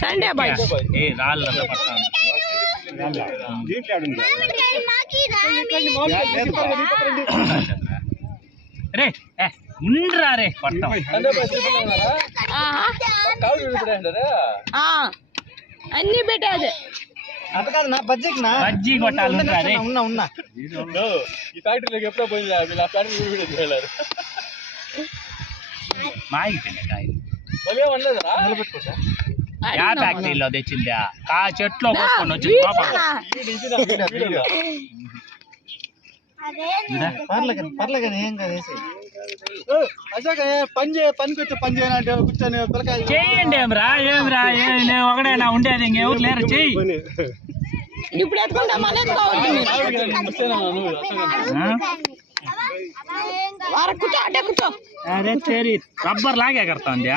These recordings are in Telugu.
సండే బాయ్ ఏ రాళ్ళ పడతాను రే ఉండరా రే పడతాం అన్ని పెట్టాది అంత కాదు నా బజ్జీ కొట్టాలి ఉన్నా ఈ ఫ్యాక్టరీలోకి ఎప్పుడో పోయింది వీళ్ళు ఆ ఫ్యాక్టరీ వెళ్ళారు మాగిపోయినాయి కాయలు మళ్ళీ అనలేదా నిలబెట్టుకోసా యా ఫ్యాక్టరీలో తెచ్చిందా ఆ చెట్లో పోసుకొని వచ్చి పర్లేదు ఏం కాదు పని చేయనంటే కూర్చొని చేయండి ఏమిరా ఒకడేనా ఉండేది ఇంకెవరు లేరు చెయ్యి ఇప్పుడు ఎత్తుకుంటా మళ్ళీ కూర్చో అదే సరి రబ్బర్ లాగే కడతాంది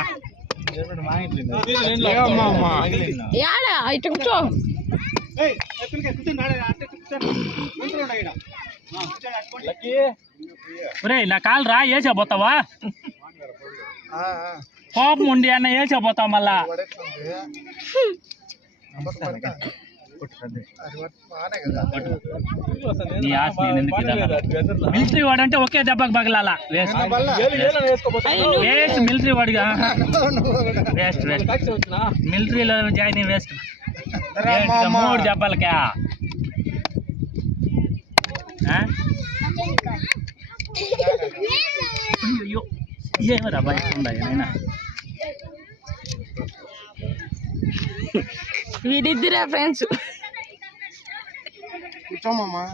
యాడా ఇటు కూర్చో ఒరే నా కాలు రా వేసేపోతావా కోపం ఉండి అన్న వేసేపోతావు మళ్ళా మిలిటరీ వాడు అంటే ఒకే దెబ్బకి పగలాల వేస్ట్ మిలిటరీ వాడుగా వేస్ట్ మిలిటరీలో జాయిన్ వేస్ట్ 3 దెబ్బలకా అయ్యో ఏమరా బయట ఉన్నాయి నాయనా వీడిద్దరే ఫ్రెండ్స్ కూర్చోమమ్మా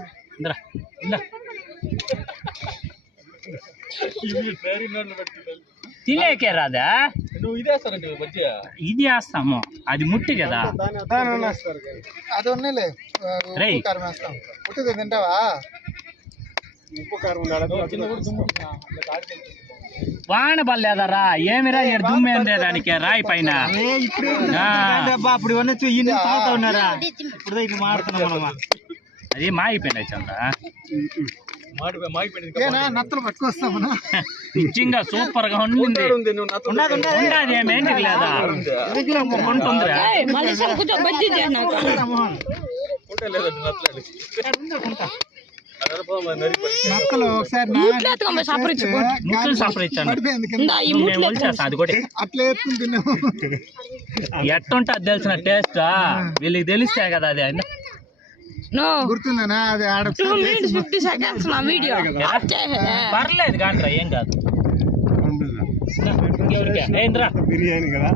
తినేకే రాదా నువ్వు ఇదేస్తారంటే మధ్య ఇది వేస్తాము అది ముట్టి కదా అది ఉన్నలే కారం వేస్తాం పుట్టింది తింటావా ఉప్పు కారం వాన పడలేదరా ఏమిరా ఇక్కడ దుమ్మేందే దానికి రాయి పైన అప్పుడు ఉన్నారా ఇప్పుడు ఇట్లా మాడుతున్నాం అది మాగిపోయినాయి చంద్ర నత్తలు పట్టుకొస్తామన్నా నిజంగా సూపర్ గా ఉండింది ఉండదు ఏమేంటికి లేదా ఉంటుందిరా నత్తలు ఒకసారి అది కూడా అట్లా ఎత్తుకుని తిన్నాము ఎట్టుంటే అది తెలిసిన టేస్ట్ వీళ్ళకి తెలిస్తే కదా అది గుర్తుందనా అది 2 minutes 50 seconds నా వీడియో పర్లేదు కాంట్రా ఏం కాదు బిర్యానీ కదా